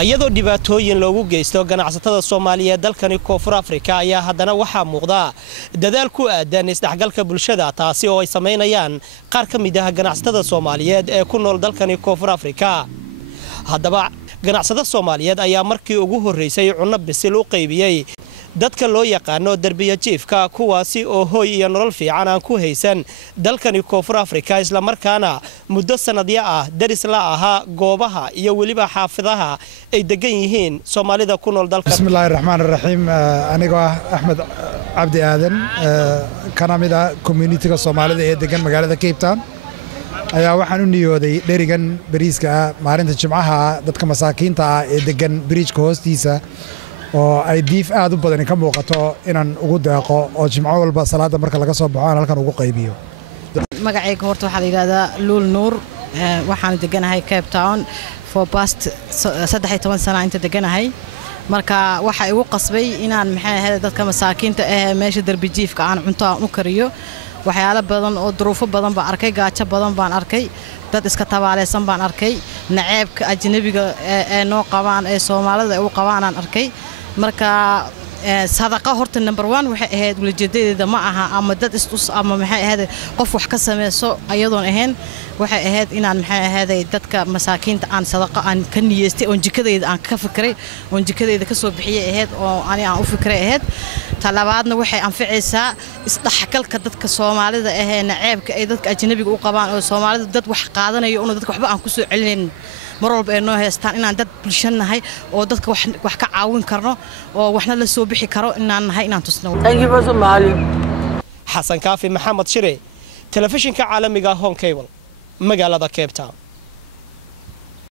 ayadoo dhibaatooyin loogu geysto ganacsatada Soomaaliyeed dalkani Koonfur Afrika ayaa haddana waxaa muuqda dadaal ku aadan isdhexgalka bulshada taasi oo ay sameynayaan qaar ka mid ah ganacsatada Soomaaliyeed ee ku nool dalkani Koonfur Afrika haddaba ganacsada Soomaaliyeed ayaa markii ugu horeysay cunno bisil u qaybiyay dadka loo yaqaano darbiga jiifka kuwaasi oo hooy iyo nolol fiican aan ku haysan dalkani Koonfur Afrika isla markaana muddo sanadyo ah daris la aha goobaha iyo waliba xaafadaha ay degan yihiin Soomaalida ku nool dalka Bismillahir Rahmanir Rahim aniga Ahmed Abdi Aadan kana mid ah community-ga Soomaalida ee degan magaalada Cape Town ayaa waxaan u niyooday dherigan bariiska maalinta Jimcaha dadka masaakiinta ah ee degan bridge-ka hoostiisa oo ay diif aad u badan ka muuqato inaan ugu deeqo oo Jimco walba salaada marka laga soo baxo aan halkan ugu qaybiyo magacayga horta waxa la yiraahdaa Luul Nuur waxaan deganahay Cape Town for past 13 sano inta deganahay marka waxa igu qasbay inaan maxay ahayd dadka masaakiinta ah meesha darbi jiifka aan cunto u kariyo waxyaalo badan oo duruufo badan baan arkay gaajo badan baan arkay dad iska tabaaleysan baan arkay naceebka ajnabiga ee noo qabaan ee Soomaalida u qabaan aan arkay marka sadaqa horta number 1 waxay ahayd walajeedadeeda ma aha ama dad istus ama maxay ahayd qof wax ka sameeyo ayadoon ahayn waxay ahayd inaan maxay ahayd dadka masaakiinta aan sadaqa aan ka niyeystay oo jikadeyda aan ka fikiray oo jikadeyda ka soo bixiyay ahayd oo ani aan u fikiray ahayd talabaadna waxay anficaysaa isdhaxgalka dadka Soomaalida ee naceebka ay dadka ajnabiga u qabaan oo Soomaalida dad wax qaadanayo oo dadka waxba aan ku soo celin marwalba ay noo heestaan inaan dad bulshanahay oo dadka wax ka caawin karno oo waxna la soo bixi karo inaan nahay inaan tusno Xasan Kaafi Maxamed Shire telefishinka caalamiga Home Cable magaalada Cape Town